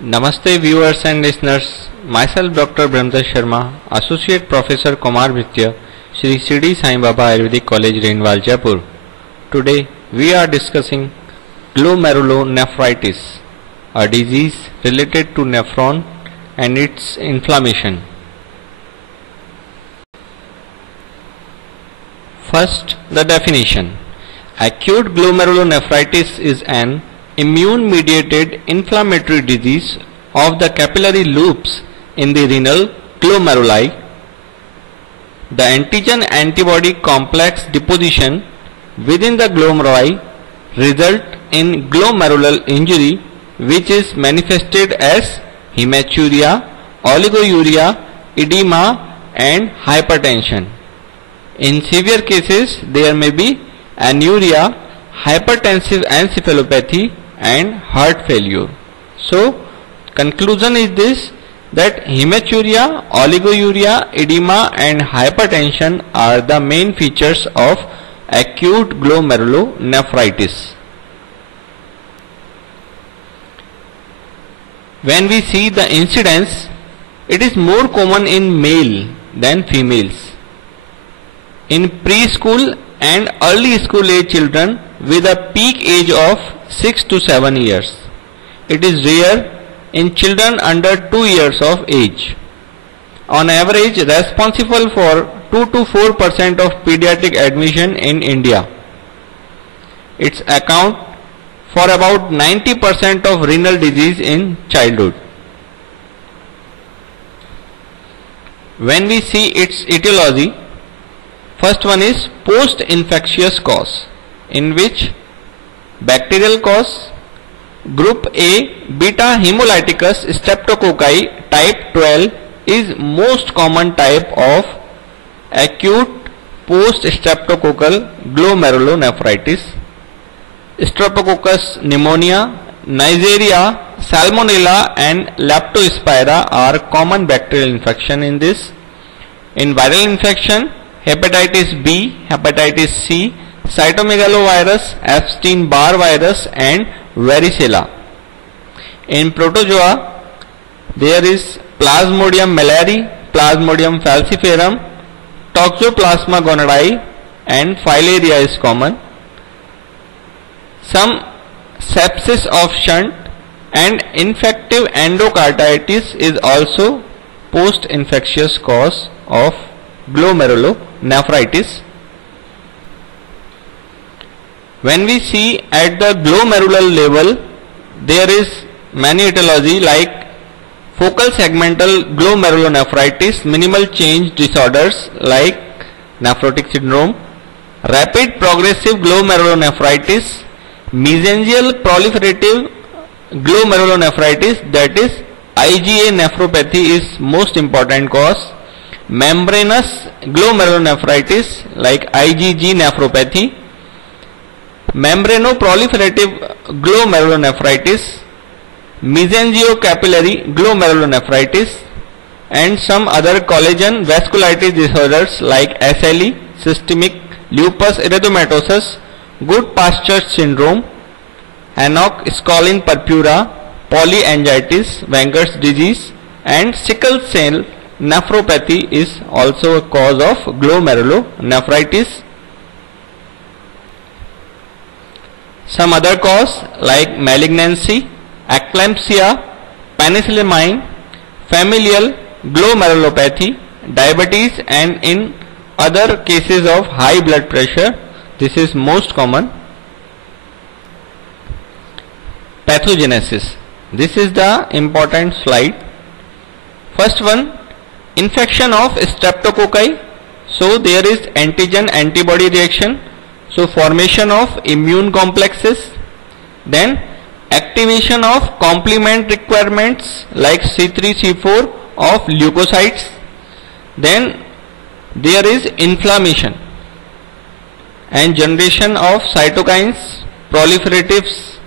Namaste viewers and listeners. Myself Dr. Brahmdas Sharma, Associate Professor Kumar Bhitya, Shri Shirdi Sai Baba Ayurvedic College, Renwal, Jaipur. Today we are discussing glomerulonephritis, a disease related to nephron and its inflammation. First, the definition. Acute glomerulonephritis is an immune-mediated inflammatory disease of the capillary loops in the renal glomeruli. The antigen-antibody complex deposition within the glomeruli result in glomerular injury, which is manifested as hematuria, oliguria, edema and hypertension. In severe cases, there may be anuria, hypertensive encephalopathy and heart failure. So, conclusion is this, that hematuria, oliguria, edema and hypertension are the main features of acute glomerulonephritis. When we see the incidence, it is more common in male than females. In preschool and early school age children with a peak age of 6 to 7 years. It is rare in children under 2 years of age. On average, responsible for 2 to 4% of pediatric admission in India. It's account for about 90% of renal disease in childhood. When we see its etiology, first one is post-infectious cause, in which bacterial cause, group A, beta hemolyticus streptococci type 12 is most common type of acute post-streptococcal glomerulonephritis. Streptococcus pneumonia, Neisseria, Salmonella and Leptospira are common bacterial infection in this. In viral infection, hepatitis B, hepatitis C, cytomegalovirus, Epstein-Barr virus and varicella. In protozoa, there is Plasmodium malariae, Plasmodium falciparum, Toxoplasma gonorrhoeae and filaria is common. Some sepsis of shunt and infective endocarditis is also post-infectious cause of glomerulonephritis. When we see at the glomerular level, there is many etiology like focal segmental glomerulonephritis, minimal change disorders like nephrotic syndrome, rapid progressive glomerulonephritis, mesangial proliferative glomerulonephritis, that is IgA nephropathy is most important cause, membranous glomerulonephritis like IgG nephropathy, membranoproliferative glomerulonephritis, mesangiocapillary glomerulonephritis and some other collagen vasculitis disorders like SLE, systemic lupus erythematosus, Goodpasture syndrome, Henoch-Schönlein purpura, polyangiitis, Wenger's disease and sickle cell nephropathy is also a cause of glomerulonephritis. Some other cause like malignancy, eclampsia, penicillamine, familial glomerulopathy, diabetes and in other cases of high blood pressure, this is most common. Pathogenesis. This is the important slide. First one, infection of streptococci. So there is antigen antibody reaction. So formation of immune complexes. Then activation of complement requirements like C3, C4 of leukocytes. Then there is inflammation and generation of cytokines, proliferatives.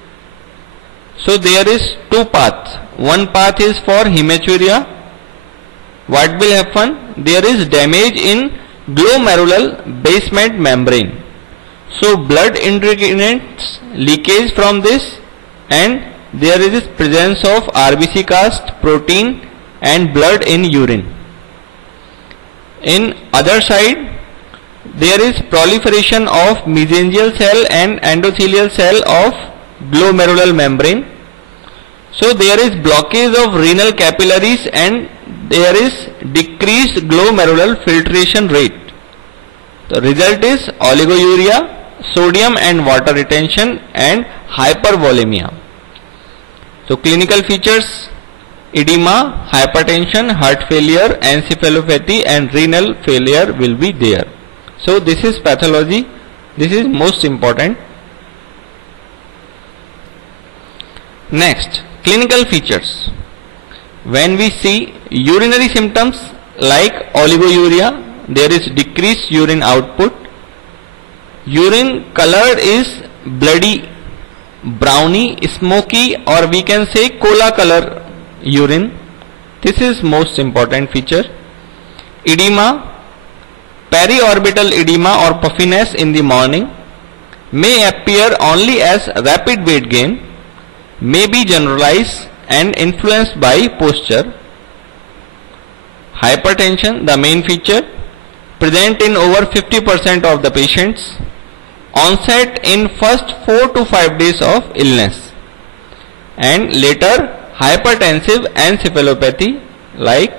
So there is two paths. One path is for hematuria. What will happen? There is damage in glomerular basement membrane. So blood indicators leakage from this and there is presence of RBC cast, protein and blood in urine. In other side, there is proliferation of mesangial cell and endothelial cell of glomerular membrane. So there is blockage of renal capillaries and there is decreased glomerular filtration rate. The result is oliguria, sodium and water retention and hypervolemia. So clinical features: edema, hypertension, heart failure, encephalopathy and renal failure will be there. So this is pathology. This is most important. Next, clinical features. When we see urinary symptoms like oliguria, there is decreased urine output. Urine color is bloody, browny, smoky, or we can say cola color urine. This is most important feature. Edema, periorbital edema or puffiness in the morning, may appear only as rapid weight gain, may be generalized and influenced by posture. Hypertension, the main feature, present in over 50% of the patients. Onset in first 4 to 5 days of illness, and later hypertensive encephalopathy like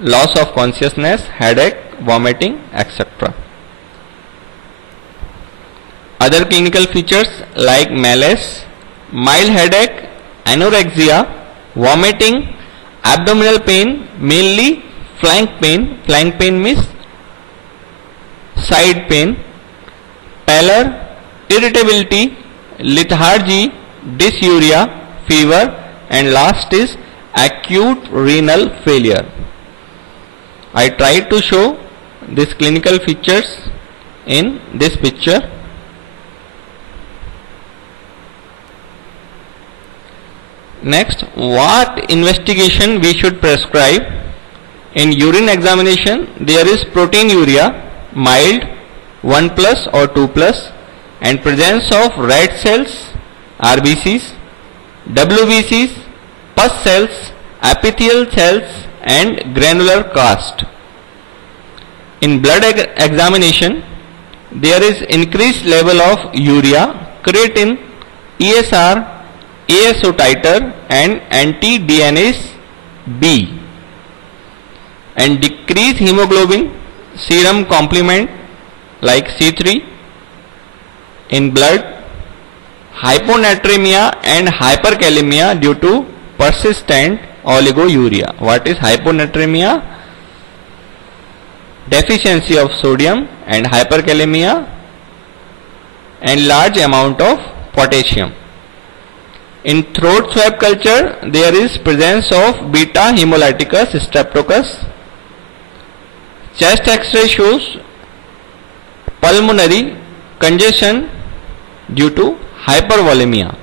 loss of consciousness, headache, vomiting, etc. Other clinical features like malaise, mild headache, anorexia, vomiting, abdominal pain, mainly flank pain means side pain, pallor, irritability, lethargy, dysuria, fever, and last is acute renal failure. I tried to show these clinical features in this picture. Next, what investigation we should prescribe? In urine examination, there is proteinuria, mild, 1+ or 2+, and presence of red cells, RBCs, WBCs, pus cells, epithelial cells, and granular cast. In blood examination, there is increased level of urea, creatine, ESR, ASO titer, and anti-DNase B, and decreased hemoglobin, serum complement like C3 in blood, hyponatremia and hyperkalemia due to persistent oliguria. What is hyponatremia? Deficiency of sodium, and hyperkalemia and large amount of potassium. In throat swab culture, there is presence of beta hemolyticus streptococcus. Chest X-ray shows pulmonary congestion due to hypervolemia.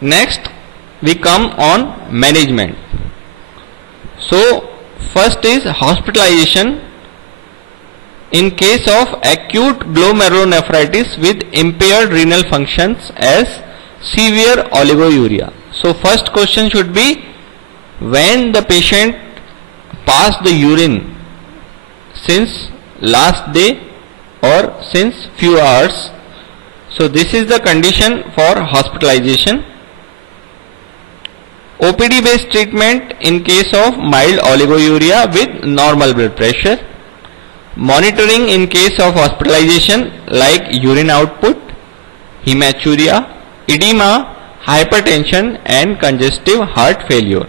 Next, we come on management. So, first is hospitalization in case of acute glomerulonephritis with impaired renal functions as severe oliguria. So, first question should be, when the patient passed the urine since last day or since few hours. So this is the condition for hospitalization. OPD based treatment in case of mild oliguria with normal blood pressure. Monitoring in case of hospitalization like urine output, hematuria, edema, hypertension and congestive heart failure.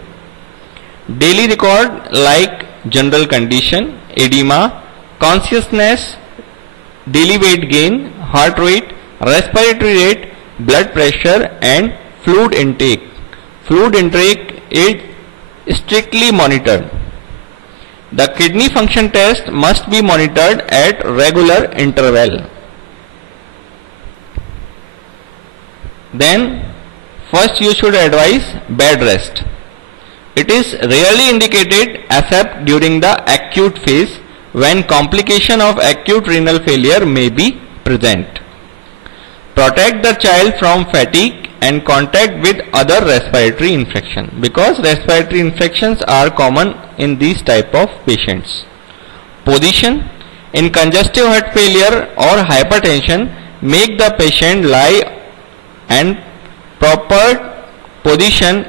Daily record like general condition, edema, consciousness, daily weight gain, heart rate, respiratory rate, blood pressure and fluid intake. Fluid intake is strictly monitored. The kidney function test must be monitored at regular interval. Then first you should advise bed rest. It is rarely indicated except during the acute phase when complication of acute renal failure may be present. Protect the child from fatigue and contact with other respiratory infection, because respiratory infections are common in these type of patients. Position: in congestive heart failure or hypertension, make the patient lie and proper position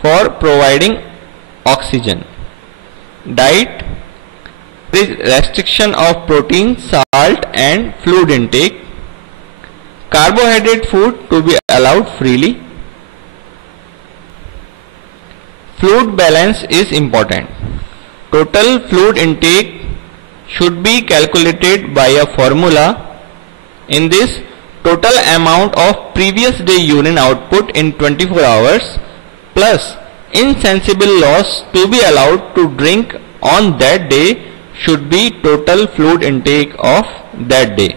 for providing oxygen. Diet: restriction of protein, salt and fluid intake. Carbohydrate food to be allowed freely. Fluid balance is important. Total fluid intake should be calculated by a formula. In this, total amount of previous day urine output in 24 hours plus insensible loss to be allowed to drink on that day should be total fluid intake of that day.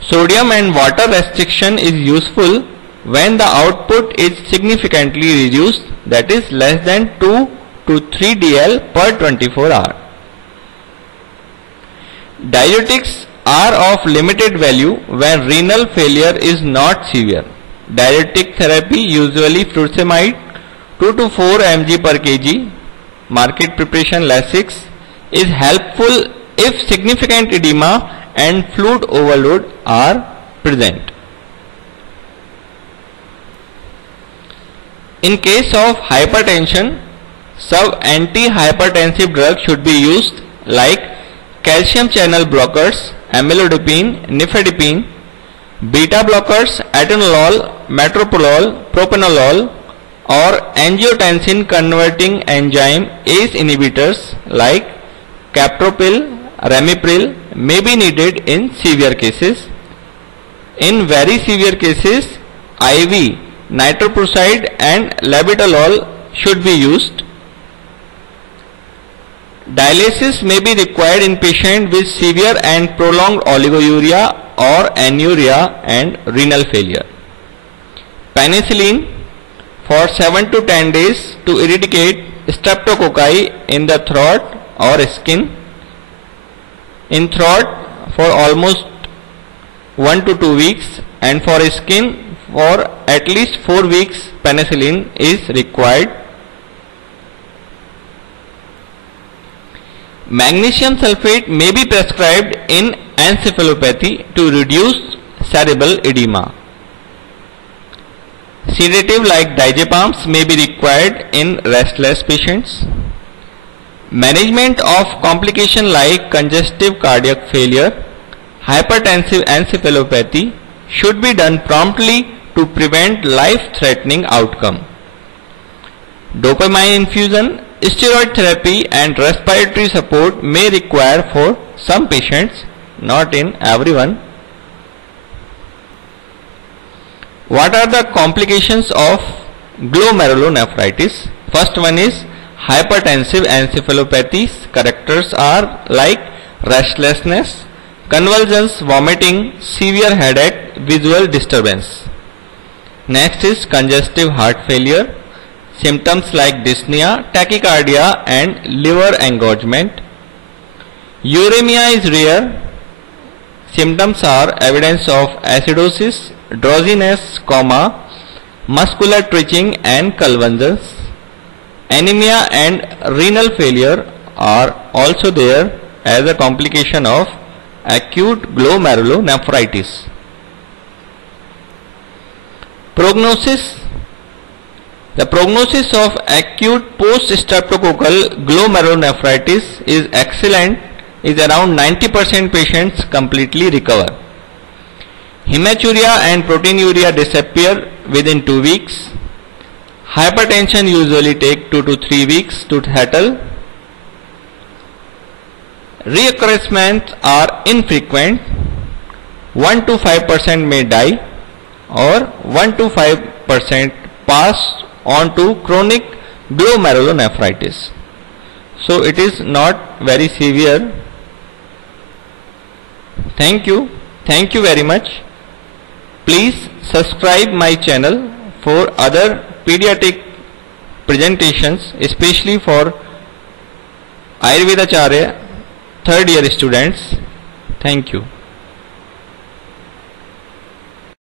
Sodium and water restriction is useful when the output is significantly reduced, that is less than 2 to 3 dl per 24 hours. Diuretics are of limited value when renal failure is not severe. Diuretic therapy, usually furosemide 2 to 4 mg per kg, market preparation Lasix, is helpful if significant edema and fluid overload are present. In case of hypertension, some anti-hypertensive drugs should be used like calcium channel blockers, amlodipine, nifedipine, beta blockers, atenolol, metoprolol, propranolol, or angiotensin converting enzyme ACE inhibitors like captopril, ramipril may be needed in severe cases. In very severe cases, IV nitroprusside and labetalol should be used. Dialysis may be required in patients with severe and prolonged oliguria or anuria and renal failure. Penicillin for 7 to 10 days to eradicate streptococci in the throat or skin. In throat for almost 1 to 2 weeks, and for skin for at least 4 weeks penicillin is required. Magnesium sulfate may be prescribed in encephalopathy to reduce cerebral edema. Sedative like diazepams may be required in restless patients. Management of complication like congestive cardiac failure, hypertensive encephalopathy should be done promptly to prevent life-threatening outcome. Dopamine infusion, steroid therapy and respiratory support may require for some patients, not in everyone. What are the complications of glomerulonephritis? First one is hypertensive encephalopathies. Characters are like restlessness, convulsions, vomiting, severe headache, visual disturbance. Next is congestive heart failure. Symptoms like dyspnea, tachycardia and liver engorgement. Uremia is rare. Symptoms are evidence of acidosis, drowsiness, coma, muscular twitching and convulsions. Anemia and renal failure are also there as a complication of acute glomerulonephritis. Prognosis. The prognosis of acute post-streptococcal glomerulonephritis is excellent, is around 90% patients completely recover. Hematuria and proteinuria disappear within 2 weeks. Hypertension usually take 2 to 3 weeks to settle. Reoccurrences are infrequent. 1 to 5% may die, or 1 to 5% pass on to chronic glomerulonephritis. So it is not very severe. Thank you. Thank you very much. Please subscribe my channel for other pediatric presentations, especially for Ayurvedacharya third year students. Thank you.